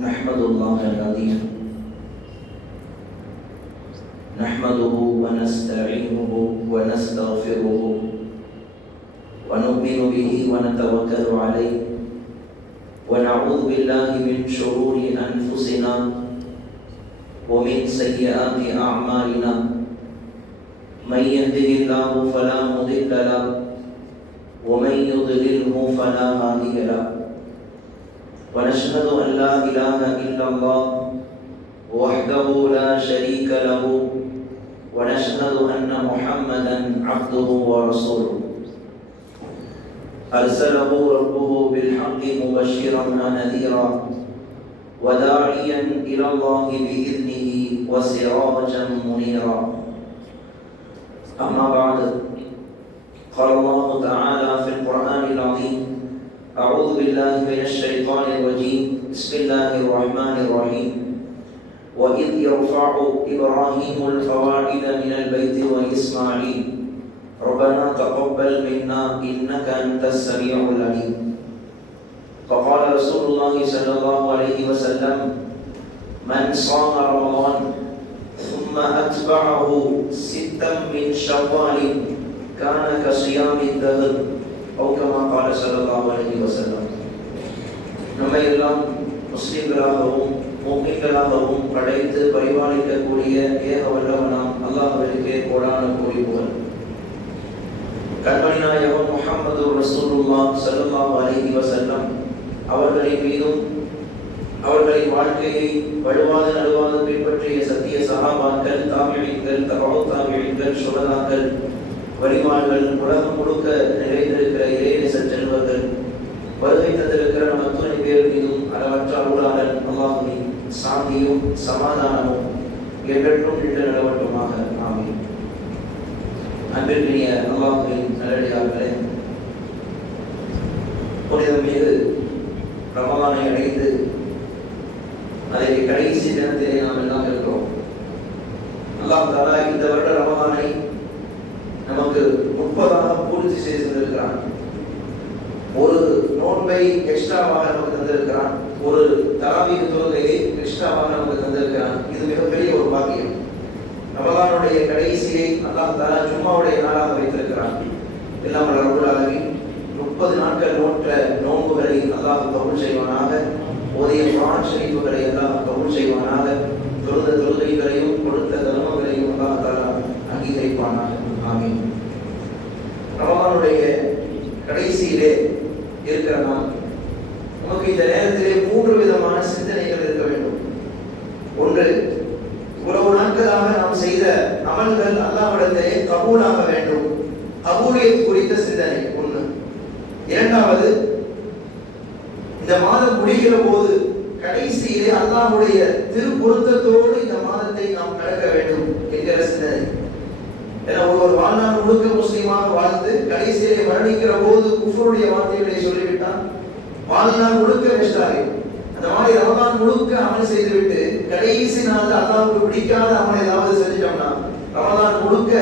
نحمده ونستعينه ونستغفره ونؤمن به ونتوكل عليه ونعوذ بالله من شرور أنفسنا ومن سيئات أعمالنا. من يهده الله فلا مضل له ومن يضلله فلا هادي له. ونشهد أن لا إله إلا الله وحده لا شريك له ونشهد أن محمدا عبده ورسوله أرسله ربه بالحق مبشرا ونذيرا وداعيا إلى الله بإذنه وسراجا منيرا. أما بعد، قال الله تعالى في القرآن العظيم: أعوذ بالله من الشيطان الرجيم. بسم الله الرحمن الرحيم. وإذ يرفع إبراهيم القواعد من البيت وإسماعيل ربنا تقبل منا إنك أنت السميع العليم. فقال رسول الله صلى الله عليه وسلم: من صام رمضان ثم أتبعه ستا من شوال كان كصيام الدهر أو كما قال صلى الله عليه وسلم. நம்மை எல்லாம் முஸ்லிம்களாகவும் முஃமின்களாகவும் படைத்து பரிபாலிக்கக்கூடிய ஏக வல்லவனாம் அல்லாஹ்விற்கே கோடான கோடி புகழ். கண்மணி நாயகம் முஹம்மது ரசூலுல்லாஹ் ஸல்லல்லாஹு அலைஹி வஸல்லம் அவர்களின் மீதும் அவர்களின் வாழ்க்கையை வழுவாத நழுவாத பின்பற்றிய சத்திய சஹாபாக்கள், தாபிஈன்கள், தபஉ தாபிஈன்கள், சுஹதாக்கள், வலிமார்கள், உலகம் முழுக்க நிறைந்திருக்கிற இறைநேச செல்வர்கள், வருகை தந்திருக்கிற நம் அத்துணை பேர் மீதும் அளவற்ற அருளாளன் அல்லாஹ்வின் சாந்தியும் சமாதானமும் என்றென்றும் நின்று நிலவட்டுமாக. ஆமீன். அன்பிற்கினிய அல்லாஹ்வின் நல்லடியார்களே, புனிதமிகு ரமலானை அடைந்து அதை கடைசி தினத்திலே நாம் எல்லாம் இருக்கிறோம். அல்லாஹ் தஆலா இந்த வருட ரமலானை நமக்கு 30 பூர்த்தி செய்திருக்கிறான். ஒரு நோன்பை எக்ஸ்ட்ராவாக நமக்கு தந்திருக்கிறான். ஒரு தராவீஹ் தொழுகையை எக்ஸ்ட்ராவாக நமக்கு தந்திருக்கிறான். இது மிகப்பெரிய ஒரு பாக்கியம். ரமலானுடைய கடைசியை அல்லாஹ் தஆலா ஜும்மாவுடைய நாளாக வைத்திருக்கிறான். எல்லாம் ரப்புல் ஆலமீன் 30 நாட்கள் நோற்ற நோன்புகளை அல்லாஹ் கபூல் செய்வானாக. ஓதிய குர்ஆன் ஷரீஃப்களை அல்லாஹ் கபூல் செய்வானாக. தொழுத தொழுகைகளையும் கொடுத்த தர்மங்களையும் அல்லாஹ் தஆலா அங்கீகரிப்பானாக. ஆமீன். ரமலானுடைய கடைசியிலே இருக்கிற நாம் நமக்கு இந்த நேரத்திலே 3 விதமான சிந்தனைகள் இருக்க வேண்டும். ஒன்று, இவ்வளவு நாட்களாக நாம் செய்த அமல்கள் அல்லாஹ்விடத்திலே கபூலாக வேண்டும். கபூலியத் குறித்த சிந்தனை ஒன்று. இரண்டாவது, இந்த மாதம் முடிகிற போது கடைசியிலே அல்லாஹ்வுடைய திருப்பொருத்தத்தோடு இந்த மாதத்தை நாம் கடக்க வேண்டும் என்கிற சிந்தனை. ஏன்னா ஒரு வாழ்நாள் முழுக்க முஸ்லீமாக வாழ்ந்து கடைசியிலே மரணிக்கிற போது குஃப்ருடைய வார்த்தைகளை சொல்லிவிட்டான், வாழ்நாள் முழுக்க வேஸ்டாகும். அந்த மாதிரி ரமலான் முழுக்க அமல் செய்துவிட்டு கடைசி நாள் அல்லாஹ்வுக்கு பிடிக்காத அமல் ஏதாவது செஞ்சிட்டோம்னா ரமலான் முழுக்க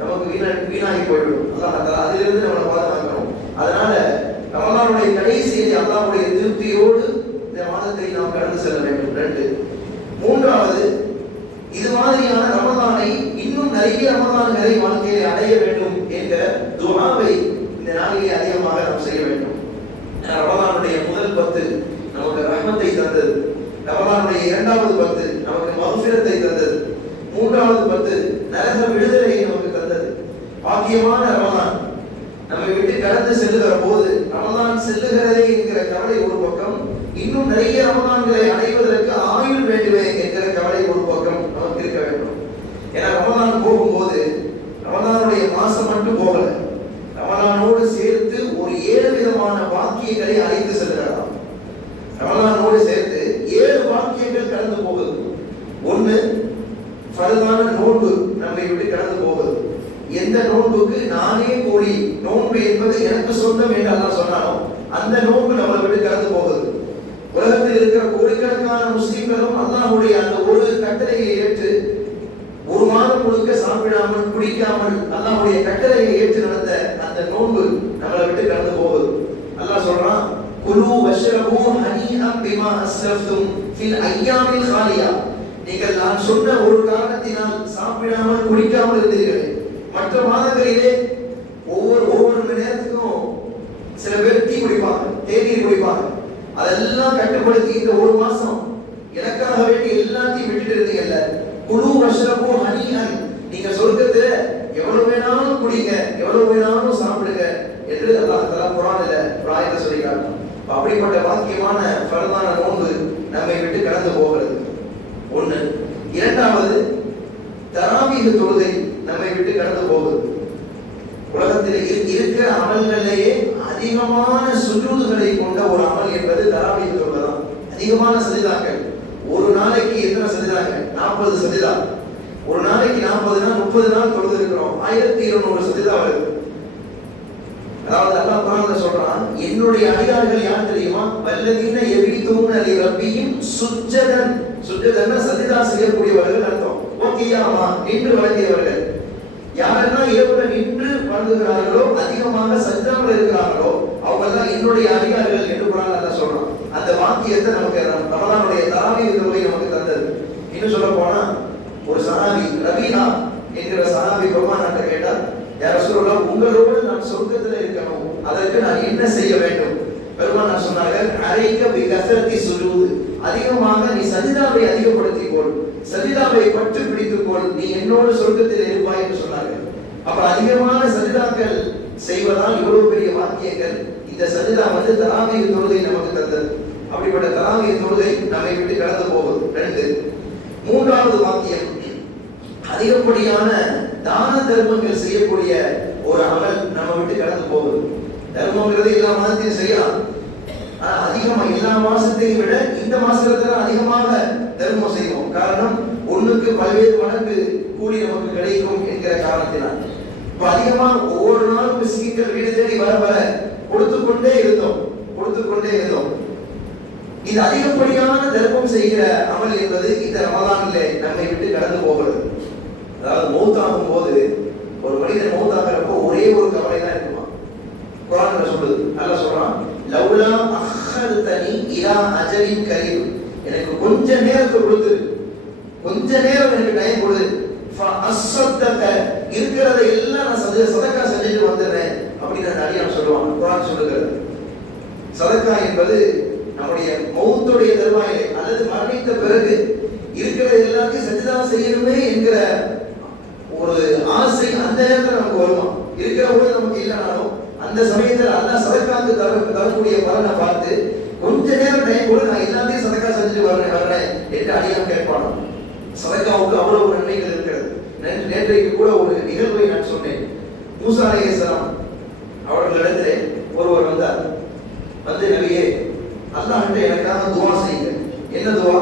நமக்கு வீணாகி போய்விடும். அல்லாஹ் அதிலிருந்து நம்மளை பாதுகாக்கணும். அதனால ரமலானுடைய கடைசியிலே அல்லாஹ்வுடைய திருப்தியோடு இந்த மாதத்தை நாம் கடந்து செல்ல வேண்டும். 2. மூன்றாவது, இது மாதிரியான ரமலானை இன்னும் நிறைய ரமலான்களை வாழ்க்கையை அடைய வேண்டும் என்கிற துஆவை இந்த நாளிலே அதிகமாக நாம் செய்ய வேண்டும். ரமலானுடைய முதல் 10 நமக்கு ரஹ்மத்தை தந்தது. ரமலானுடைய 2வது 10 நமக்கு மக்ஃபிரத்தை தந்தது. 3வது 10 நரக விடுதலையை நமக்கு தந்தது. பாக்கியமான ரமலான் நம்மை விட்டு கடந்து செல்லுகிற போது ரமலான் செல்லுகிறதே என்கிற கவலை ஒரு பக்கம், இன்னும் நிறைய ரமலான்களை அடைவதற்கு ஆயுள் வேண்டுமே என்கிற கவலை ஒரு பக்கம் நமக்கு இருக்க வேண்டும். ஏன்னா ரமலான் போகும்போது ரமலானுடைய மாசம் மட்டும் போகல, ரமலானோடு சேர்த்து ஒரு 7 விதமான வாக்கியங்களை அழைத்து செல்கிறாராம். ரமலானோடு சேர்த்து 7 வாக்கியங்கள் கடந்து போகுது. ஒன்று, ஃபர்தான நோன்பு நம்மை விட்டு கடந்து போகுது. எந்த நோன்புக்கு நானே கூலி, நோன்பு என்பது எனக்கு சொந்தம் என்று அல்லாஹ் சொன்னானோ அந்த நோன்பு நம்மளை விட்டு கடந்து போகுது. உலகத்தில் இருக்கிற கோடிக்கணக்கான முஸ்லிம்களும் அல்லாஹ்வுடைய அந்த ஒரு கட்டளையை ஏற்று ஒரு மாதம் முழுக்க சாப்பிடாமல் குடிக்காமல் அல்லாஹ்வுடைய கட்டளையை ஏற்று நடந்த அந்த நோன்பு நம்மளை விட்டு கடந்து போகுது. அல்லாஹ் சொல்றான், குலு வஷ்ரபு ஹனீஅன் பிமா அஸ்ரஃப்தும் ஃபில் அய்யாமில் காலியா. நீங்கள் நான் சொன்ன ஒரு காரணத்தினால் சாப்பிடாமல் குடிக்காமல் இருந்தீர்கள். மற்ற மாதங்களிலே ஒவ்வொரு மணி நேரத்துக்கும் சில பேர் டீ குடிப்பாங்க, தேநீர் குடிப்பாங்க. அதெல்லாம் கட்டுப்படுத்தி இந்த ஒரு மாசம் எனக்காக வேண்டி எல்லாத்தையும் விட்டுட்டு இருந்தீங்கல்ல. குலு வஷ்ரபு ஹனீஅன், நீங்க சொர்க்கத்துல எவ்வளவு வேணாலும் குடிங்க, எவ்வளவு வேணாலும் சாப்பிடுங்க என்று அல்லாஹ் தஆலா குர்ஆனில் ஆயத்தை சொல்லி காட்டுறான். அப்படிப்பட்ட வாக்கியமான ஃபர்தான நோன்பு நம்மை விட்டு கடந்து போகிறது. ஒன்று. இரண்டாவது, தராவீஹ் தொழுகை நம்மை விட்டு கடந்து போகுது. உலகத்தில் இருக்கிற அமல்களிலேயே அதிகமான சுஜூதுகளை கொண்ட ஒரு அமல் என்பது தராவீஹ் தொழுகை தான். அதிகமான சஜிதாக்கள். ஒரு நாளைக்கு எத்தனை சஜிதாங்க? 40 சஜிதா. ஒரு நாளைக்கு 40 நாள் 30 நாள் தொழுது இருக்கிறோம். 1200 சஜிதா வருது. அதாவது அல்லாஹ் குர்ஆன்ல சொல்றான், என்னுடைய அடியார்கள் யார் தெரியுமா? வல்லதீன யபீதுன லிரப்பிஹிம் சுஜ்ஜதன். சுஜ்ஜதன்னா சஜிதா செய்யக்கூடியவர்கள் அர்த்தம். ஓகியாமா, நின்று வணங்கியவர்கள். யாரெல்லாம் இரவுல நின்று வணங்குகிறார்களோ, அதிகமாக சஜ்ஜாவில் இருக்கிறார்களோ, அவங்க தான் என்னுடைய அடியார்கள் என்று குர்ஆன்ல அல்லாஹ் சொல்றான். அந்த வாக்கியத்தை நமக்கு ரமலானுடைய தராவீஹ் தொழுகை நமக்கு தந்தது. இன்னும் சொல்ல போனா, ஒரு சஹாபி ரபீனா என்கிற சஹாபி பெருமானாட்ட கேட்டார், யா ரசூலுல்லாஹ், உங்களோடு நான் சொர்க்கத்தில் இருக்கணும், அதற்கு நான் என்ன செய்ய வேண்டும்? பெருமானார் சொன்னார்கள், அலைக பிகஸரத்தி சுஜூத், அதிகமாக நீ சஜிதாவை அதிகப்படுத்திக்கொள், சஜிதாவை பற்றி பிடித்துக்கொள், நீ என்னோடு சொர்க்கத்தில் இருப்பாய் என்று சொன்னார்கள். அப்ப அதிகமான சஜிதாக்கள் செய்வதால் இவ்வளவு பெரிய வாக்கியங்கள். இந்த சஜிதா தராவீஹ் தொழுகை நமக்கு தந்தது. அப்படிப்பட்ட தராவீஹ் தொழுகை நம்மை விட்டு கடந்து போகுது. 2. மூன்றாவது வாக்கியம், அதிகப்படியான தான தர்மங்கள் செய்யக்கூடிய ஒரு அமல் நம்ம விட்டு கடந்து போகுது. தர்மங்கிறது எல்லா மாதத்தையும் செய்யலாம். ஆனா அதிகமா எல்லா மாசத்தையும் விட இந்த மாசத்துல அதிகமாக தர்மம் செய்வோம். காரணம், ஒண்ணுக்கு பல்வேறு மடங்கு கூலி நமக்கு கிடைக்கும் என்கிற காரணத்தினால். இப்ப அதிகமா ஒவ்வொரு நாளும் மிஸ்கின்கள் வீடு தேடி வர வர கொடுத்து கொண்டே இருந்தோம். இது அதிகப்படியான தர்மம் செய்கிற அமல் என்பது இந்த ரமலானிலே நம்மை விட்டு கடந்து போகிறது. அதாவது மௌத்தாகும் போது, ஒரு மனிதன் மௌத்தாகிறப்போ ஒரே ஒரு கவலை தான் இருக்குமா? குர்ஆன்ல சொல்லுது, அல்லாஹ் சொல்றான், லவ்லா அஹ்ஹர்தனி இலா அஜலின் கரீம், எனக்கு கொஞ்ச நேரத்தை கொடுத்து, கொஞ்ச நேரம் எனக்கு டைம் கொடு, ஃபஅஸ்ஸதக, இருக்கிறதை எல்லாம் நான் சதகா செஞ்சுட்டு வந்துடுறேன் அப்படின்னு அந்த அடியான் சொல்லுவான். குர்ஆன் சொல்லுகிறது, சதகா என்பது நம்முடைய மௌத்துடைய தருவாயிலே அல்லது மரணித்த பிறகு இருக்கிற எல்லாத்தையும் சஜிதா செய்யணுமே என்கிற ஒரு ஆசை அந்த நேரத்தில் நமக்கு வருமா? இருக்கிற போது நமக்கு இல்லைனாலும் அந்த சமயத்தில் அல்லாஹ் சதகாக்கு தரக்கூடிய பலனை பார்த்து கொஞ்ச நேரம் டைம் கூட நான் எல்லாத்தையும் சதகா செஞ்சுட்டு வரேன் என்று அடியான் கேட்பானோ. சதகாவுக்கு அவ்வளவு நன்மைகள் இருக்கிறது. நேற்றைக்கு கூட ஒரு நிகழ்வை நான் சொன்னேன். மூசா அலைஹிஸ்ஸலாம் அவர்களிடத்திலே ஒருவர் வந்தார். நபியே, அல்லாஹ்கிட்ட எனக்காக துவா செய்யுங்க. என்ன துவா?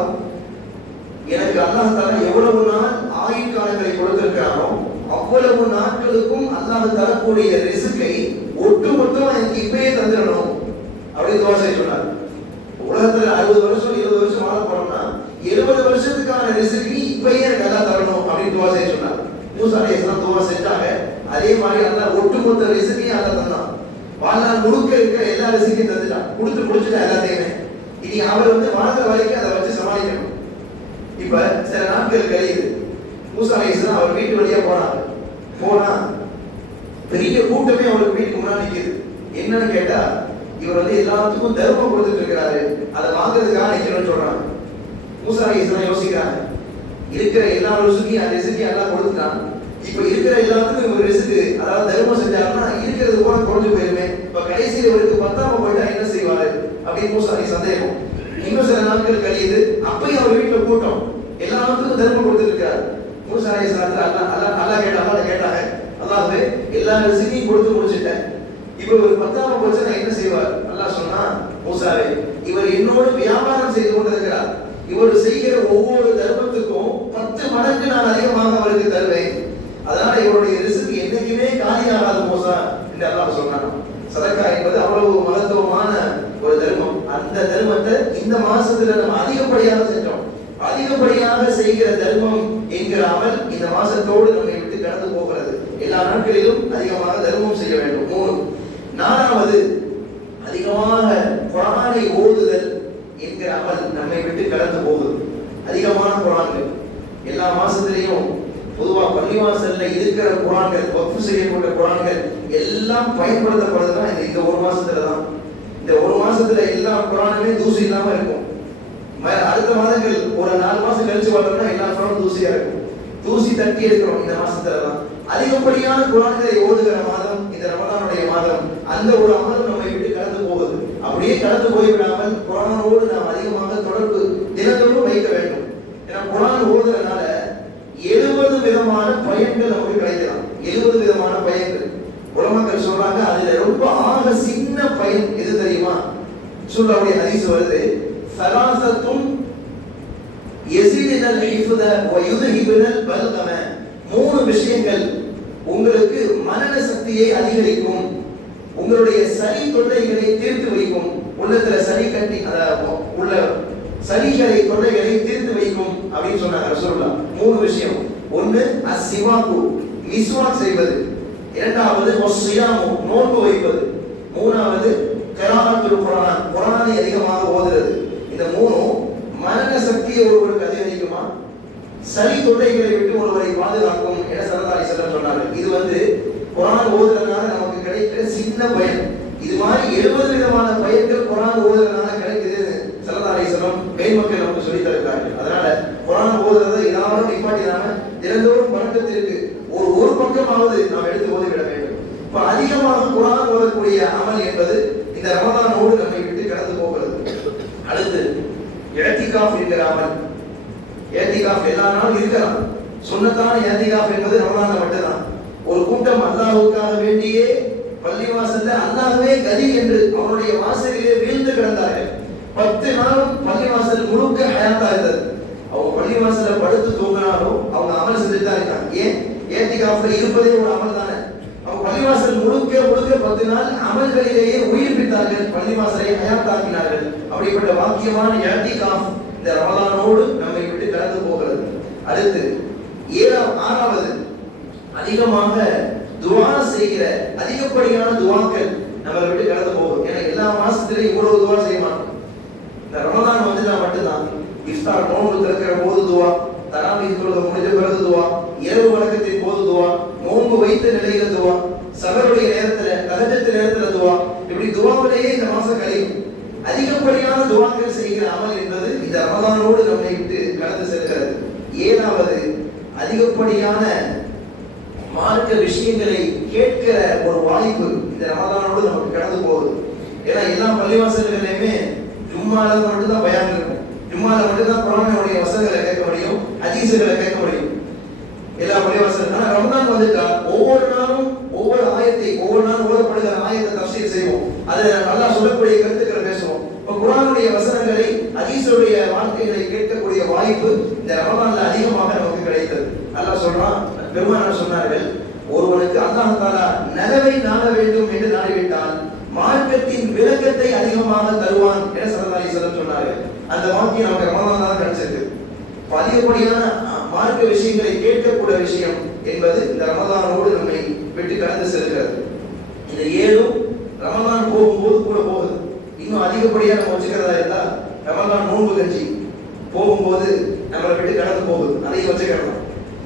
எனக்கு அல்லாஹ் தஆலா எவ்வளவு நாள் ஆயுட்காலங்களை கொடுத்திருக்கானோ அவ்வளவு நாட்களுக்கும் அல்லாஹ் தரக்கூடிய ரிஸ்கை ஒட்டுமொத்தமா எனக்கு இப்பயே தந்துடணும் அப்படின்னு துவா செய்ய சொன்னார். உலகத்துல 60 வருஷம் 20 வருஷம் வாழ போறோம்னா 70 வருஷத்துக்கான ரிஸ்கை இப்பயே எனக்கு அல்லாஹ் தரணும் அப்படின்னு துவா செய்ய சொன்னார். மூசா அலைஹிஸ்ஸலாம் துவா செஞ்சாங்க. அதே மாதிரி அல்லாஹ் ஒட்டுமொத்த ரிஸ்கையும் அல்லாஹ் தந்தான். வாழ்நாள் முழுக்க இருக்கிற எல்லா ரிஸ்கையும் தந்துட்டான். கொடுத்துட்டா எல்லாத்தையுமே. இனி அவர் வாழ்ற வரைக்கும் அதை வச்சு சமாளிக்கணும். இப்ப சில நாட்கள் கழியுது. மூசா அலைஹிஸ்ஸலாம் அவர் வீட்டு வழியா போனா பெரிய கூட்டமே அவருக்கு வீட்டுக்கு முன்னாடி நிக்குது. என்னன்னு கேட்டா, இவர் எல்லாத்துக்கும் தர்மம் கொடுத்துட்டு இருக்கிறாரு, அதை வாங்குறதுக்காக நிக்கணும்னு சொல்றாங்க. மூசா அலைஹிஸ்ஸலாம் யோசிக்கிறாங்க, இருக்கிற எல்லா ரிஸ்கையும் எல்லாம் கொடுத்துட்டான். இப்ப இருக்கிற எல்லாத்துக்கும் இவர் ரிஸ்க், அதாவது தர்மம் செஞ்சாருன்னா இருக்கிறது கூட குறைஞ்சு போயிருமே. இப்ப கடைசியில் இவருக்கு பத்தாம போயிட்டா என்ன செய்வாரு அப்படின்னு மூசா அலைஹிஸ்ஸலாம் சந்தேகம். இன்னும் சில நாட்கள் கழியுது. அப்பயும் அவர் வீட்டுல கூட்டம், எல்லாத்துக்கும் தர்மம் கொடுத்துட்டு இருக்காரு. மூசா அலைஹிஸ்ஸலாம் அல்லாஹ் கேட்டாங்க, அல்லாஹ்வே எல்லா ரிஸ்கையும் கொடுத்து முடிச்சிட்டேன், இப்ப ஒரு பத்தாம போச்சுன்னா என்ன செய்வார்? அல்லாஹ் சொன்னா, மூசாவே, இவர் என்னோடு வியாபாரம் செய்து கொண்டிருக்கிறார், இவர் செய்கிற ஒவ்வொரு தர்மத்துக்கும் 10 மடங்கு நான் அதிகமாக அவருக்கு தருவேன், அதனால இவருடைய ரிஸ்க் என்னைக்குமே காலியாகாது மூசா என்று அல்லாஹ் சொன்னான். சதகா என்பது அவ்வளவு மகத்துவமான ஒரு தர்மம். அந்த தர்மத்தை இந்த மாசத்துல நம்ம அதிகப்படியாக செஞ்சோம். அதிகப்படியாக செய்கிற தர்மம் என்கிற அமல் இந்த மாசத்தோடு நம்மை விட்டு கடந்து போகிறது. எல்லா நாட்களிலும் அதிகமாக தர்மம் செய்ய வேண்டும். 3. 4வது, அதிகமாக குர்ஆனை குர்ஆனை ஓதுதல் என்கிற அமல் நம்மை விட்டு கடந்து போகுது. அதிகமான குர்ஆன்கள் எல்லா மாசத்திலையும் பொதுவா பள்ளிவாசல்ல இருக்கிற குர்ஆன்கள், வக்ஃப் செய்யப்பட்ட குர்ஆன்கள் எல்லாம் பயன்படுத்தப்படுறதுனா இந்த ஒரு மாசத்துல தான். இந்த ஒரு மாசத்துல எல்லா குர்ஆனுமே தூசி இல்லாம இருக்கும். அடுத்த மாதங்கள் ஒரு 4 மாசம் கழிச்சு பார்த்தோம்னா எல்லா குர்ஆனும் தூசியா இருக்கும். தூசி தட்டி எடுக்கிறோம் இந்த மாசத்துல தான். அதிகப்படியான குர்ஆன்களை ஓதுகிற மாதம் இந்த ரமலானுடைய மாதம். அந்த ஒரு அமலும் நம்மை விட்டு கடந்து போகுது. அப்படியே கடந்து போய்விடாமல் குர்ஆனோடு நாம் அதிகமாக தொடர்பு தினந்தோறும் வைக்க வேண்டும். ஏன்னா குர்ஆன் ஓதுறதுனால 70 விதமான பயன்கள் நமக்கு கிடைக்கலாம். 70 விதமான பயன்கள் உலமாக்கள் சொல்றாங்க. அதுல ரொம்ப ஆக சின்ன பயன் எது தெரியுமா? ரசூலுல்லாஹ்வுடைய ஹதீஸ் வருது, ஸலாஸத்துன் யஸீதுனல் ஹிஃத வ யுذஹிபுனல் பல்கம. 3 விஷயங்கள் உங்களுக்கு மனன சக்தியை அதிகரிக்கும், உங்களுடைய சளி தொல்லைகளை தீர்த்து வைக்கும், உள்ளத்துல சளி கட்டி உள்ள சளிகளை தொல்லைகளை தீர்த்து வைக்கும் அப்படின்னு சொன்னாங்க ரசூலுல்லாஹ். 3 விஷயம். ஒன்று அஸ்ஸிவாகு, மிஸ்வாக் செய்வது. இரண்டாவது வஸ்ஸியாமு, நோன்பு வைப்பது. மூணாவது கிராஅத்துல் குர்ஆன், குர்ஆனை அதிகமாக ஓதுறது. இந்த 3 மனன சக்தியை ஒருவருக்கு அதிகரிக்குமா, சளி தொல்லைகளை விட்டு ஒருவரை பாதுகாக்கும் என ஸல்லல்லாஹு அலைஹி வஸல்லம் சொன்னார்கள். இது குர்ஆன் ஓதுறதுனால நமக்கு கிடைக்கிற சின்ன பயன். இது மாதிரி 70 விதமான பயன்கள் குர்ஆன் ஓதுறதுனால கிடைக்குது ஸல்லல்லாஹு அலைஹி வஸல்லம் மேன்மக்கள் நமக்கு சொல்லி தருகிறார்கள். அதனால குர்ஆன் ஓதுறதை எல்லாரும் நிப்பாட்டினாம தினந்தோறும் பழக்கத்திற்கு ஒரு பக்கமாவது நாம் எடுத்து ஓதிவிட வேண்டும். இப்ப அதிகமாக குர்ஆன் ஓதக்கூடிய அமல் என்பது இந்த ரமலானோடு நம்மை விட்டு கடந்து போகிறது. அடுத்து இஅ்திகாஃப் என்கிற அமல். இஅ்திகாஃப் எல்லா நாளும் இருக்கலாம். சுன்னத்தான இஅ்திகாஃப் என்பது ரமலான்ல மட்டும்தான். ஒரு கூட்டம் அல்லாஹ்வுக்காக வேண்டியே பள்ளிவாசல்ல அல்லாஹ்வே கதி என்று அவருடைய வாசலிலே வீழ்ந்து கிடந்தார்கள். 10 நாளும் பள்ளிவாசல் முழுக்க ஹயாத்தா இருந்தது. அவங்க பள்ளிவாசல்ல படுத்து தூங்கினாலும் அவங்க அமல் செஞ்சுட்டு தான் இருக்காங்க. ஏன்? இஅ்திகாஃப்ல இருப்பதே ஒரு அமல் தானே. அவங்க பள்ளிவாசல் முழுக்க 10 நாள் அமல்களிலேயே உயிர்ப்பித்தார்கள், பள்ளிவாசலை ஹயாத்தாக்கினார்கள். அப்படிப்பட்ட வாக்கியமான இஅ்திகாஃப் இந்த ரமலானோடு நம்மை விட்டு கடந்து போகிறது. அடுத்து 6வது அதிகமாக துஆ செய்கிற அதிகப்படியான துஆக்கள் நம்மை விட்டு கடந்து போகும். ஏன்னா எல்லா மாசத்திலையும் இவ்வளவு துஆ செய்ய மாட்டோம். இந்த ரமலான் வந்துட்டா மட்டும்தான் இஃப்தார் நோன்பு திறக்கிற போது துஆ, தராவீஹ் தொழுகை முடிஞ்ச பிறகு துஆ, இரவு வணக்கத்தின் போது துஆ, நோன்பு வைத்த நிலையில துஆ, சஹருடைய நேரத்துல, தஹஜ்ஜத் நேரத்துல துஆ, இப்படி துஆவிலேயே இந்த மாசம் கழியும். அதிகப்படியான துஆக்கள் செய்கிற அமல் என்பது இந்த ரமலானோடு நம்மை விட்டு கடந்து செல்கிறது. 7வது அதிகப்படியான மார்க்க விஷயங்களை கேட்கிற ஒரு வாய்ப்பு இந்த ரமலானோடு நமக்கு கடந்து போகுது. ஏன்னா எல்லா பள்ளிவாசல்களிலுமே ஜும்மால மட்டும்தான் பயான் இருக்கும். ஜும்மால மட்டும்தான் குர்ஆனுடைய வசனங்களை கேட்க முடியும், ஹதீஸ்களை கேட்க முடியும் எல்லா பள்ளிவாசல். ஆனா ரமலான் வந்துட்டா ஒவ்வொரு நாளும் ஒவ்வொரு நாளும் ஓதப்படுகிற ஆயத்தை தஃப்சீர் செய்வோம். அதுல அல்லாஹ் சொல்லக்கூடிய கருத்துக்களை பேசுவோம். இப்ப குர்ஆனுடைய வசனங்களை, ஹதீஸுடைய வார்த்தைகளை கேட்கக்கூடிய வாய்ப்பு இந்த ரமலான்ல அதிகமாக நமக்கு கிடைத்தது. அல்லாஹ் சொல்றான், பெருமானார் சொன்னார்கள், ஒருவனுக்கு அல்லாஹ் தஆலா நலவை நாட வேண்டும் என்று நாடிவிட்டால் மார்க்கத்தின் விளக்கத்தை அதிகமாக தருவான் என ஸல்லல்லாஹு அலைஹி வஸல்லம் சொன்னார்கள். அந்த வாக்கியம் நமக்கு ரமலான்ல தான் கிடைச்சிருக்கு. அதிகப்படியான மார்க்க விஷயங்களை கேட்கக்கூடிய விஷயம் என்பது இந்த ரமலானோடு நம்மை விட்டு கடந்து செல்கிறது. இந்த 7 ரமலான் போகும்போது கூட போகுது. இன்னும் அதிகப்படியாக நம்ம வச்சுக்கிறதா இருந்தா ரமலான் நோன்பு கஞ்சி போகும்போது நம்மளை விட்டு கடந்து போகுது, அதையும் வச்சுக்கலாம்.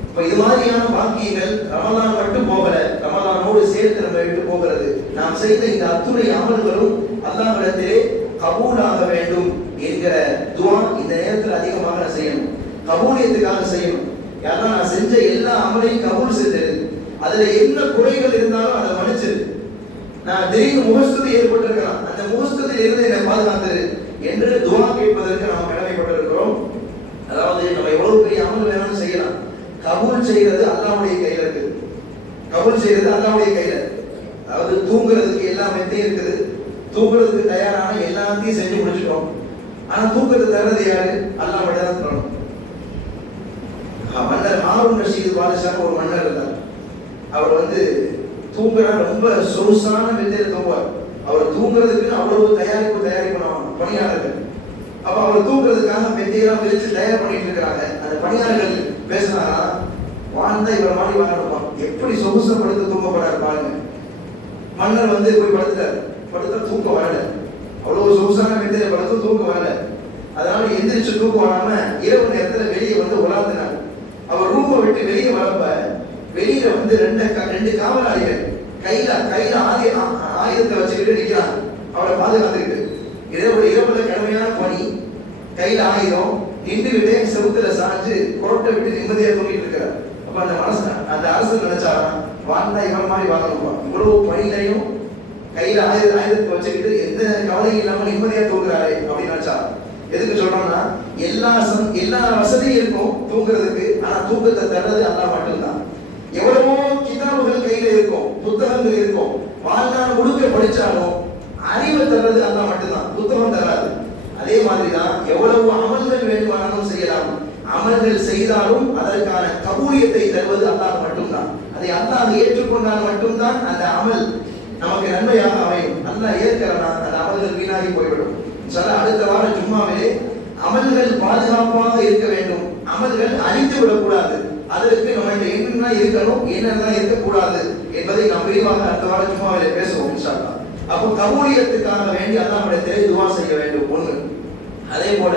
இப்ப இது மாதிரியான வாக்கியங்கள் ரமலான் மட்டும் போகல, ரமலானோடு சேர்த்து நம்ம விட்டு போகிறது. நாம் செய்த இந்த அத்துணை அமல்களும் அல்லாஹ்விடத்திலே கபூலாக வேண்டும் என்கிற துஆ இந்த நேரத்தில் அதிகமாக செய்யணும். கபூலியத்துக்காக செய்யணும். யாரெல்லாம் நான் செஞ்ச எல்லா அமலையும் கபூல் செஞ்சது, அதுல என்ன குறைகள் இருந்தாலும் அதை மன்னிச்சிரு. நான் திடீர்னு முகஸ்துதி ஏற்பட்டிருக்கலாம், அந்த முகஸ்துதியில் இருந்து என்னை பாதுகாத்தது என்று துஆ கேட்பதற்கு நாம் கடமைப்பட்டிருக்கிறோம். அதாவது நம்ம எவ்வளவு பெரிய அமல் வேணும்னு செய்யலாம், கபூல் செய்யறது அல்லாஹ்வுடைய கையில இருக்கு. கபூல் செய்யறது அல்லாஹ்வுடைய கையில. அதாவது தூங்குறதுக்கு எல்லா மெத்தையும் இருக்குது, தூங்குறதுக்கு தயாரான எல்லாத்தையும் செஞ்சு முடிச்சிட்டோம். ஆனா தூக்கத்தை தர்றது யாரு? அல்லாஹ் மட்டும் தான் தரணும். மன்னர் ஹாரூன் ரஷீத் பாதுஷா ஒரு மன்னர் இருந்தார். அவர் தூங்குறா, ரொம்ப சொகுசான மெத்தையில தூங்குவார். அவர் தூங்குறதுக்கு அவ்வளவு தயாரிப்பு பணியாளர்கள். அப்ப அவர் தூங்குறதுக்காக மெத்தையெல்லாம் விரிச்சு தயார் பண்ணிட்டு இருக்கிறாங்க. அந்த பணியாளர்கள் பேசினாரா, வாழ்ந்தா இவர் மாதிரி வாழணுமா, எப்படி சொகுசப்படுத்த தூங்கப்படாரு பாருங்க. மன்னர் போய் படுத்துட்டார். படுத்தா தூக்கம் வரல. அவ்வளவு சொகுசான மெத்தையில படுத்து தூக்கம் வரல. அதனால எந்திரிச்சு தூக்கம் வராம இரவு நேரத்துல வெளியே வந்து உலாந்தினார். அவர் ரூமை விட்டு வெளியே வரப்ப வெளியில வந்து ரெண்டு காவலாளிகள் கையில ஆயுதத்தை வச்சுக்கிட்டு நிக்கிறாங்க, அவரை பாதுகாத்துக்கிட்டு. இரவுல கடுமையான பனி, கையில ஆயுதம், நின்றுகிட்டே செவுத்துல சாஞ்சு குரட்டை விட்டு நிம்மதியா தூங்கிட்டு இருக்கிறார். அப்ப அந்த அரசு நினைச்சாராம், வாழ்ந்தா இவன் மாதிரி வாழணுமா, இவ்வளவு பணியிலையும் கையில ஆயுதத்தை வச்சுக்கிட்டு எந்த கவலையும் இல்லாம நிம்மதியா தூங்குறாரு அப்படின்னு நினைச்சா. எதுக்கு சொல்றோம்னா, எல்லா வசதியும் இருக்கும் தூங்குறதுக்கு, ஆனா தூக்கத்தை தர்றது அல்லாஹ் மட்டும்தான். எவ்வளவோ கிதாபுகள் கையில இருக்கும், புத்தகங்கள் இருக்கும், வாழ்நாள் முழுக்க படிச்சாலும் அறிவை தர்றது அல்லாஹ் மட்டும்தான், புத்தகம் தராது. அதே மாதிரிதான் எவ்வளவு அமல்கள் வேண்டுமானாலும் செய்யலாம், அமல்கள் செய்தாலும் அதற்கான கபூலியத்தை தருவது அல்லாஹ் மட்டும்தான். அதை அல்லாஹ் ஏற்றுக்கொண்டால் மட்டும்தான் அந்த அமல் நமக்கு நன்மையாக அமையும். அல்லாஹ் ஏற்கிறனா அந்த அமல்கள் வீணாகி போய்விடும். அடுத்த வார ஜும்மாவிலே அமல்கள் பாதுகாப்பாக இருக்க வேண்டும், அமல்கள் அழிந்து விடக்கூடாது. அதற்கு நம்ம என்னென்ன இருக்கணும், என்னென்ன இருக்கக்கூடாது என்பதை நாம் விரிவாக அடுத்த வார ஜும்மாவிலே பேசுவோம் இன்ஷா அல்லாஹ். அப்போ கபூலியத்துக்காக வேண்டி அல்லாஹ்விடத்திலே துஆ செய்ய வேண்டும் ஒன்று. அதே போல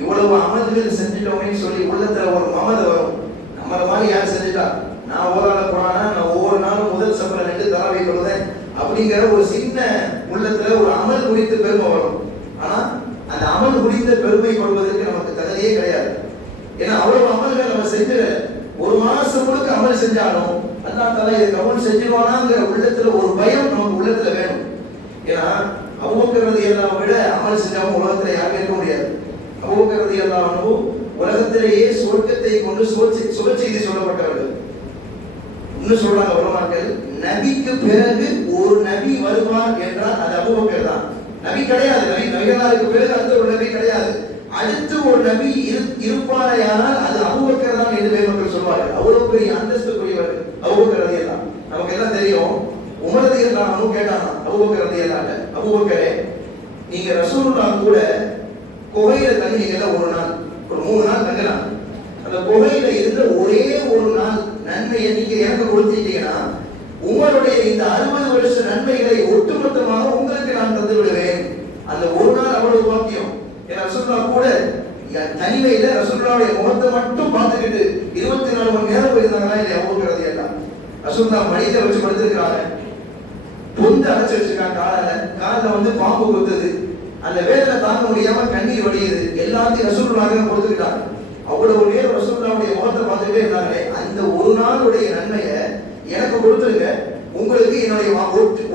இவ்வளவு அமல்கள் செஞ்சிட்டோம்னு சொல்லி உள்ளத்துல ஒரு மமதை வரும். நம்மள மாதிரி யார் செஞ்சுட்டா, நான் ஓராள போனா நான் ஒவ்வொரு நாளும் முதல் சபையில நின்று தராவை கொள்ளுதேன் அப்படிங்கிற ஒரு சின்ன உள்ளத்துல ஒரு அமல் குறித்து பெருமை வரும். ஆனா அந்த அமல் குறித்த பெருமை கொள்வதற்கு நமக்கு தகுதியே கிடையாது. ஏன்னா அவ்வளவு அமல்கள் நம்ம செஞ்சல, ஒரு மாசம் முழுக்க அமல் செஞ்சாலும் அல்லாஹ் தஆலா இதை கபூல் செஞ்சிருவானாங்கிற உள்ளத்துல ஒரு பயம் நமக்கு உள்ளத்துல வேணும். ஏன்னா அபூபக்கர் ரலியல்லாஹு விட அமல் செஞ்சவங்க உலகத்துல யாருமே இருக்க முடியாது. அபூபக்கர் ரலியல்லாஹு உலகத்திலேயே சொர்க்கத்தை கொண்டு சுப செய்தி சொல்லப்பட்டவர்கள். இன்னும் சொல்றாங்க உலமாக்கள், நபிக்கு பிறகு ஒரு நபி வருவார் என்றால் அது அபூபக்கர் தான். நபி கிடையாது, நபிகளாருக்கு பிறகு அடுத்த ஒரு நபி கிடையாது. அடுத்து ஒரு நபி இருப்பாரையானால் அது அபூபக்கர் தான் என்று மக்கள் சொல்வார்கள். அவ்வளவு பெரிய அந்தஸ்துக்குரியவர் அபூபக்கர் ரலியல்லாஹு. நமக்கு எல்லாம் தெரியும். உமர் ரலியல்லாஹு கேட்டாங்க அபூபக்கர் ரலியல்லாஹு, அபூபக்கரே நீங்க ரசூலுல்லாஹ் கூட குகையில தங்கினீங்கல்ல ஒரு நாள், ஒரு 3 நாள் தங்கலாம். அந்த குகையில இருந்த ஒரே ஒரு நாள் நன்மையை நீங்க எனக்கு கொடுத்தீங்கன்னா உங்களுடைய இந்த 60 வருஷ நன்மைகளை ஒட்டுமொத்தமாக உங்களுக்கு நான் தந்து விடுவேன். அந்த ஒரு நாள் அவ்வளவு பாக்கியம். ஏன்னா ரசூலுல்லாஹ் கூட தனிமையில ரசூலுல்லாஹ்வுடைய முகத்தை மட்டும் பார்த்துக்கிட்டு 24 மணி நேரம் போயிருந்தாங்களா இல்லையா அபூபக்கர் ரலியல்லாஹு. ரசூலுல்லாஹ் மடியில வச்சு படுத்திருக்காங்க, பொந்து அடைச்சு வச்சிருக்காங்க, காலில் வந்து பாம்பு கொத்துது, அந்த வேதனை தாங்க முடியாம கண்ணீர் வடியுது, எல்லாத்தையும் ரசூலுல்லாஹ் கொடுத்துக்கிட்டாங்க. அவ்வளவு நேரம் ரசூலுல்லாஹ்வுடைய முகத்தை பார்த்துட்டே இருந்தாங்களே, அந்த ஒரு நாளுடைய நன்மையை எனக்கு கொடுத்துருங்க, உங்களுக்கு என்னுடைய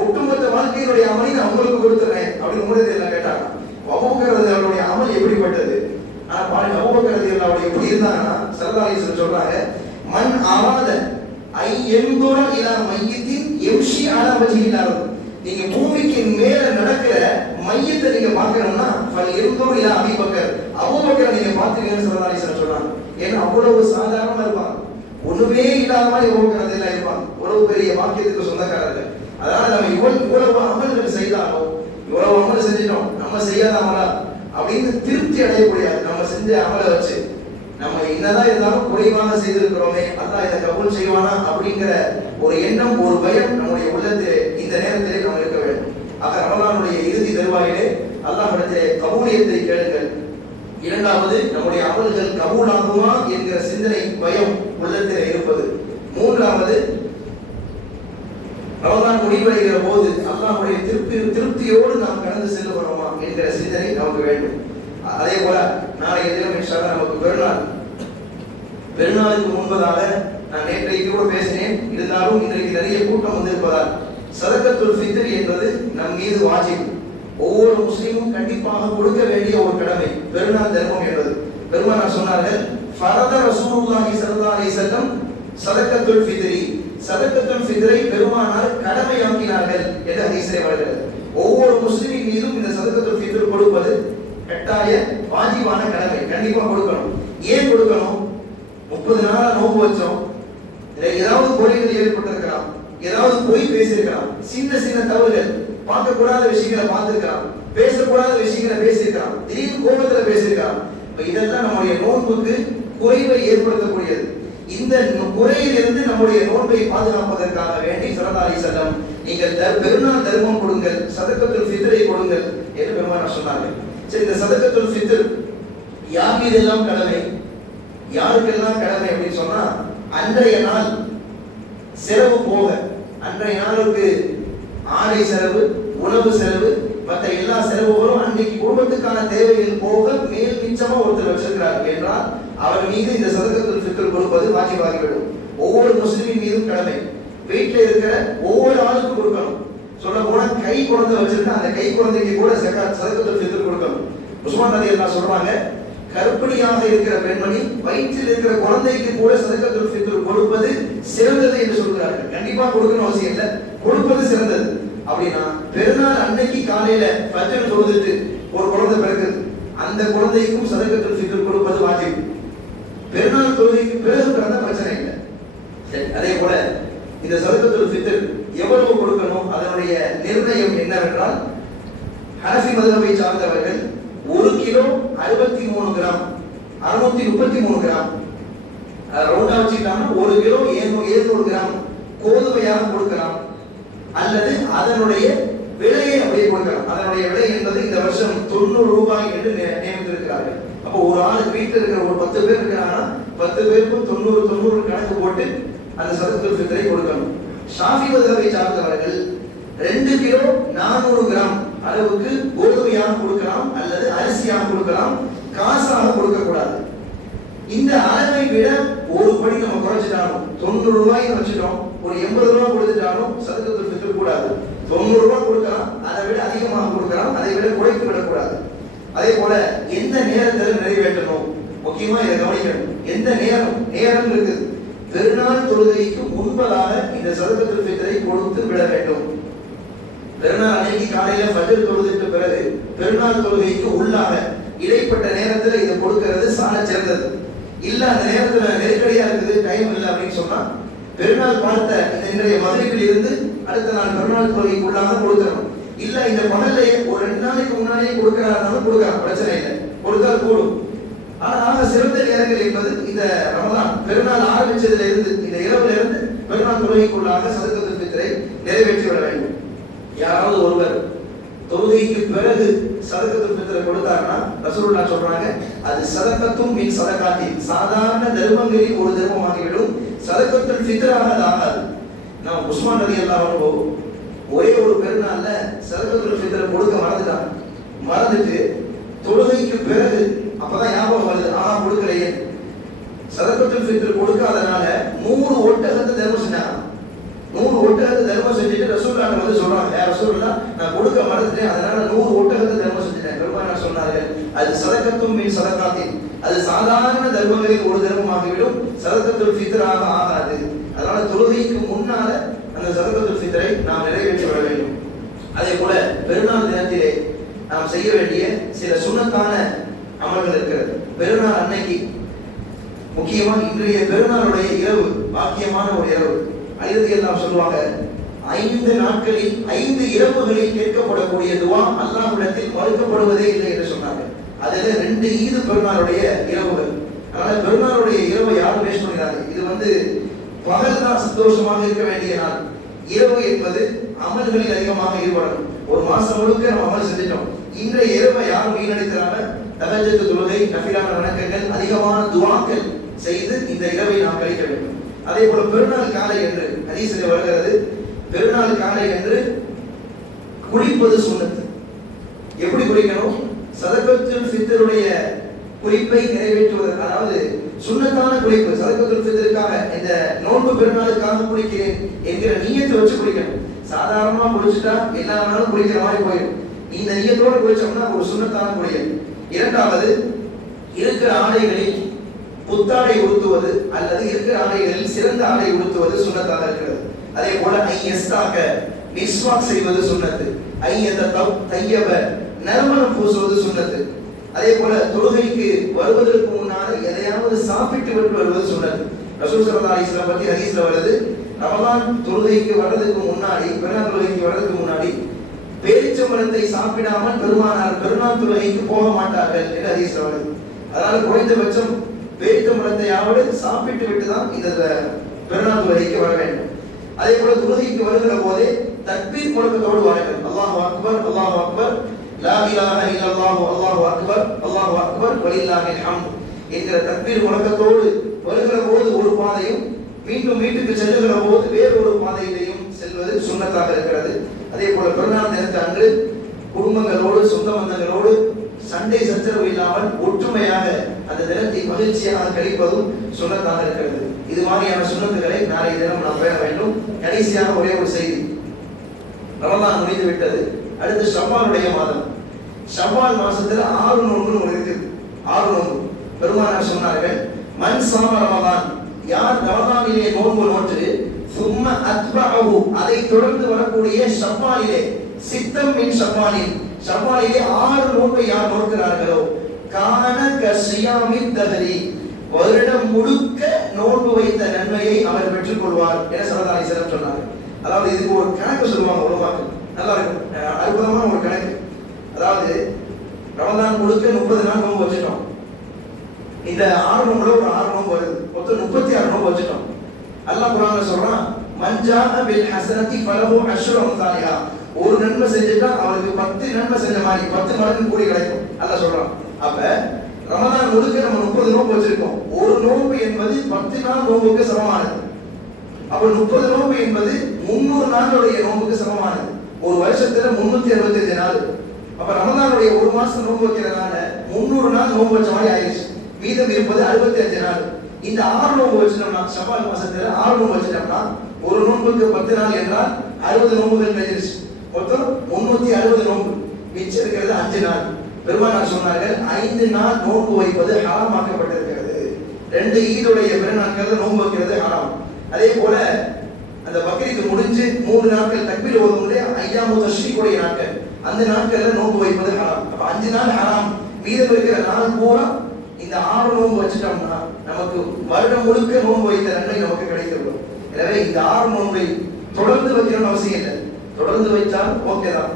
ஒட்டுமொத்த வாழ்க்கையினுடைய அமலை நான் உங்களுக்கு கொடுத்துறேன் அப்படின்னு உமர் ரலியல்லாஹு கேட்டாங்க. அபூபக்கர் ரலியல்லாஹுடைய அமல் எப்படிப்பட்டது? ஆனா பாருங்க, அபூபக்கர் ரலியல்லாஹு எப்படி இருந்தாங்கன்னா ஸல்லல்லாஹு அலைஹி வஸல்லம் சொல்றாங்க, மன் ஆராத ஐ யன்துர இலா மையித்தின் யம்ஷி அலா வஜ்ஹில் அர்த். நீங்க பூமிக்கு மேல நடக்கிற மையத்தை நீங்க பார்க்கணும்னா ஃபல் யன்துர இலா அபூபக்கர், அபூபக்கர் நீங்க பாத்தீங்கன்னு ஸல்லல்லாஹு அலைஹி வஸல்லம் சொல்றாங்க. ஏன்னா அவ்வளவு சாதாரணமா இருப்பாங்க, ஒண்ணுமே இல்லாத மாதிரி அபூபக்கர் ரலியல்லாஹு இருப்பாங்க. இவ்வளவு பெரிய வாக்கியத்துக்கு சொந்தக்காரர்கள். அதனால நம்ம இவ்வளவு அமல்கள் செய்தாலும், இவ்வளவு அமல் செஞ்சிட்டோம் நம்ம செய்யாத அமலா அப்படின்னு திருப்தி அடையக்கூடாது. நம்ம செஞ்ச அமலை வச்சு நம்ம என்னதான் இருந்தாலும் குறைவாக செய்திருக்கிறோமே, அல்லாஹ் இதை கபூல் செய்வானா அப்படிங்கிற ஒரு எண்ணம், ஒரு பயம் நம்முடைய உள்ளத்திலே இந்த நேரத்திலே நம்ம இருக்க வேண்டும். ஆக ரமலானுடைய இறுதி தருவாயிலே அல்லாஹ்விடத்திலே கபூலியத்தை கேளுங்கள். இரண்டாவது, நம்முடைய அமல்கள் கபூலாகுமா என்கிற சிந்தனை, பயம் உள்ளத்திலே இருப்பது. மூன்றாவது, ரமலான் முடிவடைகிற போது அல்லாஹ்வுடைய திருப்தியோடு நாம் கடந்து செல்லுகிறோமா என்கிற சிந்தனை நமக்கு வேண்டும். அதே போல நாளைய தினம் இன்ஷா அல்லாஹ் நமக்கு பெருநாளுக்கு முன்பதாக நான் நேற்றைக்கு கூட பேசினேன், இருந்தாலும் இன்றைக்கு நிறைய கூட்டம் வந்திருப்பதால் சதகத்துல் ஃபித்ர் என்பது நம் மீது வாஜிப். ஒவ்வொரு முஸ்லிமும் கண்டிப்பாக கொடுக்க வேண்டிய ஒரு கடமை பெருநாள் தர்மம் என்பது. பெருமானார் சொன்னார்கள், ஃபரத ரசூலுல்லாஹி ஸல்லல்லாஹு அலைஹி வஸல்லம் சதகத்துல் ஃபித்ரி, சதகத்துல் ஃபித்ரை பெருமானார் கடமையாக்கினார்கள் என்று ஹதீஸிலே வருகிறது. ஒவ்வொரு முஸ்லிமின் மீதும் இந்த சதகத்துல் ஃபித்ர் கொடுப்பது கட்டாய வாஜிபான கடமை, கண்டிப்பா கொடுக்கணும். ஏன் கொடுக்கணும்? 30 நாளா நோன்பு வச்சோம், ஏதாவது குறைகள் ஏற்பட்டிருக்கலாம், ஏதாவது பொய் பேசியிருக்கலாம், சின்ன சின்ன தவறுகள், பார்க்க கூடாத விஷயங்களை பார்த்திருக்கலாம், பேசக்கூடாத விஷயங்களை பேசியிருக்கலாம், திடீர்னு கோபத்துல பேசியிருக்கலாம். இதெல்லாம் நம்முடைய நோன்புக்கு குறைவை ஏற்படுத்தக்கூடியது. இந்த குறையிலிருந்து நம்முடைய நோன்பை பாதுகாப்பதற்காக வேண்டி ஸல்லல்லாஹு அலைஹி வஸல்லம் நீங்கள் பெருநாள் தர்மம் கொடுங்கள், சதகத்துல் ஃபித்ரை கொடுங்கள் என்று பெருமானார் சொன்னார்கள். சரி, இந்த சதகத்துல் ஃபித்ர் யார் மீதெல்லாம் கடமை, யாருக்கெல்லாம் கடமை அப்படின்னு சொன்னா, அன்றைய நாள் செலவு போக, அன்றைய நாளுக்கு ஆடை செலவு, உணவு செலவு, மற்ற எல்லா செலவுகளும் அன்றைக்கு குடும்பத்துக்கான தேவைகள் போக மேல் மிச்சமா ஒருத்தர் வச்சிருக்கிறார்கள் என்றால் அவர் மீது இந்த சதகத்துல் ஃபித்ர் கொடுப்பது வாஜிபாகிவிடும். ஒவ்வொரு முஸ்லிமின் மீதும் கடமை. வீட்டில் இருக்கிற ஒவ்வொரு ஆளுக்கும் கொடுக்கணும். சொல்ல போனா கை குழந்தை வச்சிருந்தா அந்த கை குழந்தைக்கு கூட சதகத்துல் ஃபித்ர் கொடுக்கணும். உஸ்மான் ரலியல்லாஹு சொல்றாங்க, கர்ப்பிணியாக இருக்கிற பெண்மணி வயிற்றில் இருக்கிற குழந்தைக்கு கூட சதகத்துல் ஃபித்ர் கொடுப்பது சிறந்தது என்று சொல்கிறார்கள். கண்டிப்பா கொடுக்கணும் அவசியம் இல்லை, கொடுப்பது சிறந்தது. அப்படின்னா பெருநாள் அன்னைக்கு காலையில ஃபஜ்ர் தொழுதுட்டு ஒரு குழந்தை பிறகுது, அந்த குழந்தைக்கும் சதகத்துல் ஃபித்ர் கொடுப்பது வாஜிப். பெருநாள் தொழுகைக்கு பிறகு பிறந்த பிரச்சனை இல்லை. சரி, அதே போல இந்த சதகத்துல் ஃபித்ர் எவ்வளவு கொடுக்கணும், அதனுடைய நிர்ணயம் என்னவென்றால், ஹனஃபி மذஹபை சார்ந்தவர்கள் 1 கிலோ 63 கிராம் 633 கிராம் ரவுண்டா வச்சுக்கிட்டாங்கன்னா 1 கிலோ 700 கிராம் கோதுமையாக கொடுக்கலாம், அல்லது அதனுடைய விலையை அப்படியே கொடுக்கலாம். அதனுடைய விலை என்பது இந்த வருஷம் 90 ரூபாய் என்று நியமித்திருக்கிறார்கள். அப்போ ஒரு ஆள் வீட்டில் இருக்கிற ஒரு 10 பேர் இருக்கிறாங்கன்னா 10 பேருக்கும் 90 கணக்கு போட்டு அந்த சதகத்துல் ஃபித்ரை கொடுக்கணும். ஷாஃபி மذஹபை சார்ந்தவர்கள் 2 கிலோ 400 கிராம் அளவுக்கு கோதுமையாக கொடுக்கலாம், அல்லது அரிசியாக கொடுக்கலாம், காசாக கொடுக்க கூடாது. இந்த அளவை விட ஒரு படி நம்ம குறைச்சிட்டாலும் 90 ரூபாய் வச்சுட்டோம், ஒரு 80 ரூபாய் கொடுத்துட்டாலும் சதகத்துல் ஃபித்ர் கூடாது. 90 ரூபாய் கொடுக்கலாம், அதை விட அதிகமாக கொடுக்கலாம், அதை விட குறைத்து விடக்கூடாது. அதே போல எந்த நேரத்தில் நிறைவேற்றணும், முக்கியமா இதை கவனிக்கணும். எந்த நேரம் இருக்குது, பெருநாள் தொழுகைக்கு முன்பதாக இந்த சதகத்துல் ஃபித்ரை கொடுத்து விட வேண்டும். பெருநாள் அன்னைக்கு காலையில ஃபஜ்ர் தொழுதுக்கு பிறகு பெருநாள் தொழுகைக்கு உள்ளாக இடைப்பட்ட நேரத்தில் இதை கொடுக்கிறது சால சிறந்தது. இல்ல அந்த நேரத்துல நெருக்கடியா இருக்குது, டைம் இல்லை அப்படின்னு சொன்னா பெருநாள் பார்த்த இந்த இன்றைய மகரிபில் இருந்து அடுத்த நாள் பெருநாள் தொழுகைக்கு உள்ளாக கொடுக்கணும். இல்ல இந்த பகல்லையே ஒரு 2 நாளைக்கு முன்னாடியே கொடுக்கிறாருனாலும் கொடுக்கலாம், பிரச்சனை இல்லை, கொடுத்தால் கூடும். ஆக சிறந்த நேரங்கள் என்பது இந்த ரமலான் பெருநாள் ஆரம்பிச்சதுல இருந்து இந்த இரவுல இருந்து பெருநாள் தொழுகைக்குள்ளாக சதகத்துல் ஃபித்ரை நிறைவேற்றி விட வேண்டும். யாராவது ஒருவர் தொழுகைக்கு பிறகு சதகத்துல் ஃபித்ரை கொடுத்தாருன்னா ரசூலுல்லாஹ் சொல்றாங்க, அது சதகத்தும் மின் சதகாத்தி, சாதாரண தர்மங்களில் ஒரு தர்மமாகிவிடும், சதகத்துல் ஃபித்ராக ஆகாது. நான் உஸ்மான் ரலியல்லாஹு அன்ஹு ஒரே ஒரு பெருநாள்ல சதகத்துல் ஃபித்ரை கொடுக்க மறந்துட்டு தொழுகைக்கு பிறகு அப்பதான் ஞாபகம் வருது, கொடுக்கலையே. சதகத்துல் ஃபித்ர் கொடுக்காதனால 100 ஒட்டகத்தை தர்மம் செஞ்சாங்க. 100 ஒட்டகத்தை தர்மம் செஞ்சுட்டு ரசூலுல்லாஹ் வந்து சொல்றாங்க, ரசூலுல்லாஹ் நான் கொடுக்க மறந்துட்டேன், அதனால 100 ஒட்டகத்தை தர்மம் செஞ்சுட்டேன். பெருமானார் சொன்னார்கள், அது சதகத்தும் மின் சதகாத்தி, அது சாதாரண தர்மங்களில் ஒரு தர்மமாகிவிடும், சதகத்துல் ஃபித்ராக ஆகாது. அதனால தொழுகைக்கு முன்னால அந்த சதகத்துல் ஃபித்ரை நாம் நிறைவேற்றி விட வேண்டும். அதே போல பெருநாள் தினத்திலே நாம் செய்ய வேண்டிய சில சுன்னத்தான அமல்கள் இருக்கிறது. பெருநாள் அன்னைக்கு முக்கியமா இன்றைய பெருநாளுடைய இரவு பாக்கியமான ஒரு இரவு. அலிரதியல்லாஹு சொல்லுவாங்க, 5 நாட்களில் 5 இரவுகளில் கேட்கப்படக்கூடிய துஆ அல்லாஹ்விடத்தில் மறுக்கப்படுவதே இல்லை என்று சொன்னாங்க. அதுல 2 ஈது பெருநாளுடைய இரவுகள். அதனால பெருநாளுடைய இரவை யாரும் வேஸ்ட் பண்ணிடாது. இது பகல் தான் சந்தோஷமாக இருக்க வேண்டிய நாள். இரவு என்பது அமல்களில் அதிகமாக ஈடுபடணும். ஒரு மாசம் முழுக்க நம்ம அமல் செஞ்சிட்டோம், இன்றைய இரவை யாரும் வீணடிக்கிறாங்க. தஹஜ்ஜுத் தொழுகை, நஃபிலான வணக்கங்கள், அதிகமான துஆக்கள் செய்து இந்த இரவை நாம் கழிக்க வேண்டும். அதே போல பெருநாள் காலை என்று ஹதீஸில் வருகிறது, பெருநாள் காலை என்று குளிப்பது சுன்னத். எப்படி குளிக்கணும்? சதகத்துல் ஃபித்ருடைய குறிப்பை நிறைவேற்றுவது, அதாவது சுன்னத்தான குளிப்பு. சதகத்துல் ஃபித்ருக்காக இந்த நோன்பு பெருநாளுக்காக குளிக்கிறேன் என்கிற நியத்தை வச்சு குளிக்கணும். சாதாரணமா குளிச்சுட்டா எல்லா நாளும் குளிக்கிற மாதிரி போயிடும். இந்த நியத்தோடு குளிச்சோம்னா ஒரு சுன்னத்தான குளியல். இரண்டாவது, இருக்கிற ஆடைகளில் புத்தாடை உடுத்துவது அல்லது இருக்கிற ஆடைகளில் சிறந்த ஆடை உடுத்துவது சுன்னத்தாக இருக்கிறது. அதே போல ஐயஸ்தாக மிஸ்வாக் செய்வது சுன்னத்து, தையப நறுமணம் பூசுவது சுன்னத்து. அதே போல தொழுகைக்கு வருவதற்கு முன்னால எதையாவது சாப்பிட்டு விட்டு வருவது சுன்னத்து. ரசூல் ஸல்லல்லாஹு அலைஹி வஸல்லம் பத்தி ஹதீஸ்ல வருது, ரமலான் தொழுகைக்கு வர்றதுக்கு முன்னாடி, பெருநாள் தொழுகைக்கு வர்றதுக்கு முன்னாடி பேரிச்சம்பழத்தை சாப்பிடாமல் பெருமானார் பெருநாள் தொழுகைக்கு போக மாட்டார்கள் என்று ஹதீஸ்ல வருது. அதனால குறைந்தபட்சம் பேரித்தம்பழத்தையாவது சாப்பிட்டு விட்டு தான் இந்த பெருநாள் தொழுகைக்கு வர வேண்டும். அதே போல தொழுகைக்கு வருகிற போதே தக்பீர் முழக்கத்தோடு வாருங்கள். அல்லாஹு அக்பர் அல்லாஹு அக்பர் லா இலாஹ இல்லல்லாஹு அல்லாஹு அக்பர் அல்லாஹு அக்பர் வலில்லாஹில் ஹம்த் என்கிற தக்பீர் முழக்கத்தோடு வருகிற போது ஒரு பாதையும், மீண்டும் வீட்டுக்கு செல்லுகிற போது வேறொரு பாதையிலையும் செல்வது சுன்னத்தாக இருக்கிறது. அதே போல பெருநாள் தினத்து அன்று குடும்பங்களோடு சொந்த பந்தங்களோடு சண்டை சச்சரவு இல்லாமல் ஒற்றுமையாக அந்த தினத்தை மகிழ்ச்சியாக கழிப்பதும் சுன்னத்தாக இருக்கிறது. இது மாதிரியான சுன்னத்துகளை நாளைய தினம் நாம் பேண வேண்டும். கடைசியாக ஒரே ஒரு செய்தி, ரமலான் முடிந்து விட்டது, அடுத்து ஷவ்வாலுடைய மாதம். ஷவ்வால் மாசத்துல 6 நோன்பு இருக்குது. 6 நோன்பு பெருமானார் சொன்னார்கள், மன் ஸாம ரமலான், யார் ரமலானிலே நோன்பு நோற்று சும்ம அத்பஅஹு அதை தொடர்ந்து வரக்கூடிய ஷவ்வாலிலே சித்தம் மின் ஷவ்வாலில் ஷவ்வாலிலே 6 நோன்பை யார் நோக்கிறார்களோ கான கஸியாமி தஹரி வருடம் முழுக்க நோன்பு வைத்த நன்மையை அவர் பெற்றுக் கொள்வார் என ஸல்லல்லாஹு அலைஹி வஸல்லம் சொன்னார். அதாவது இதுக்கு ஒரு கணக்கு சொல்லுவாங்க உலமாக்கள், நல்லா இருக்கும், அற்புதமான ஒரு கணக்கு. அதாவது ரமலான் முழுக்க 30 நாள் நோன்பு வச்சுட்டோம். இந்த 6 நோன்புல ஒரு 6 நோன்பு வருது, மொத்தம் 36 நோன்பு வச்சுட்டோம். அல்லாஹ் குர்ஆன்ல சொல்றான், மன்ஜாஅ பில் ஹஸனதி ஃபலஹு அஷ்ரு அம்சாலிஹா, ஒரு நன்மை செஞ்சுட்டா அவருக்கு 10 நன்மை செஞ்ச மாதிரி 10 மடங்கு கூலி கிடைக்கும் அல்லாஹ் சொல்றான். அப்ப ரமலான் முழுக்க நம்ம 30 நோன்பு வச்சிருக்கோம். ஒரு நோன்பு என்பது 10 நாள் நோன்புக்கு சமமானது. அப்ப 30 நோன்பு என்பது 300 நாளுடைய நோன்புக்கு சமமானது. ஒரு வருஷத்துல 365 நாள். அப்ப ரமலானுடைய ஒரு மாசம் நோன்பு வைக்கிறதுனால 300 நாள் நோன்பு வச்ச மாதிரி ஆயிடுச்சு. மீதம் இருப்பது 65 நாள். இந்த 6 நோன்பு வச்சிட்டோம்னா, ஷவ்வால் மாசத்துல 6 நோன்பு வச்சிட்டோம்னா ஒரு நோன்புக்கு 10 நாள் என்றால் 60 நோன்புகள் கழிஞ்சிருச்சு. மொத்தம் 360 நோன்பு. மிச்சம் இருக்கிறது 5 நாள். பெருமானார் சொன்னார்கள், 5 நாள் நோன்பு வைப்பது ஹராமாக்கப்பட்டிருக்கிறது. 2 ஈதுடைய பெருநாட்கள் நோன்பு வைக்கிறது ஹராம். அதே போல அந்த பக்ரீத் முடிஞ்சு 3 நாட்கள் தக்பீர் ஓதும்போதே ஐயாமு தஷ்ரீக்குடைய நாட்கள், அந்த நாட்கள்ல நோன்பு வைப்பது ஹராம். அப்ப 5 நாள் ஹராம். மீதம் இருக்கிற நாள் பூரா இந்த 6 நோன்பு வச்சுட்டோம்னா நமக்கு வருடம் முழுக்க நோன்பு வைத்த நன்மை நமக்கு கிடைத்துவிடும். எனவே இந்த 6 நோன்பை தொடர்ந்து வைக்கணும்னு அவசியம் இல்லை. தொடர்ந்து வைத்தால் ஓகே தான்.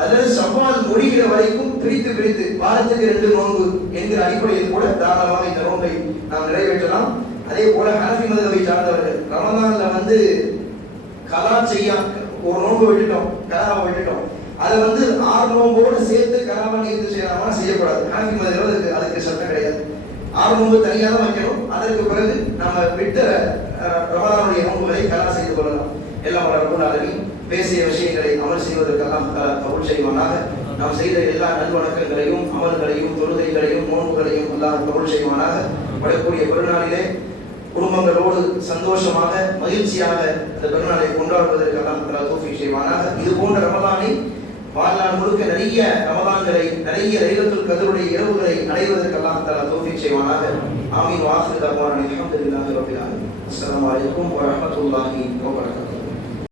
அல்லது ஷவ்வால் முடிகிற வரைக்கும் பிரித்து வாரத்துக்கு 2 நோன்பு என்கிற அடிப்படையில் கூட தாராளமாக இந்த நோன்பை நாம் நிறைவேற்றலாம். அதே போல ஹனஃபி மذஹபை சார்ந்தவர்கள் ரமலான்ல கலா செய்ய ஒரு நோன்பு விட்டுட்டோம், கலாவை விட்டுட்டோம், அதை 6 நோன்போடு சேர்த்து கலாவை நிறுத்தி செய்யலாமா செய்யக்கூடாது. ஹனஃபி மذஹபில் அதுக்கு சட்டம் கிடையாது. 6 நோன்பு தனியாக தான் வைக்கணும். அதற்கு பிறகு நம்ம விட்ட ரமலானுடைய நோன்புகளை கலா செய்து கொள்ளலாம். எல்லாம் ரப்பல் ஆலமீன் பேசிய விஷயங்களை அமல் செய்வதற்கெல்லாம் கபூல் செய்வானாக. நாம் செய்த எல்லா நல்வணக்கங்களையும் அமல்களையும் தொழுகைகளையும் நோன்புகளையும் அல்லாஹ் கபூல் செய்வானாக. வரக்கூடிய பெருநாளிலே குடும்பங்களோடு சந்தோஷமாக மகிழ்ச்சியாக அந்த பெருநாளை கொண்டாடுவதற்கெல்லாம் அல்லாஹ் தௌஃபீக் செய்வானாக. இது போன்ற ரமலானை வாழ்நாள் முழுக்க நிறைய ரமலான்களை, நிறைய லைலத்துல் கத்ருடைய இரவுகளை அடைவதற்கெல்லாம் அல்லாஹ் தௌஃபீக் செய்வானாக. ஆமீன். வாஹிரு தஅவானா அல்ஹம்துலில்லாஹி ரப்பில் ஆலமீன். அஸ்ஸலாமு அலைக்கும் வ ரஹ்மத்துல்லாஹி வ பரகாத்துஹு.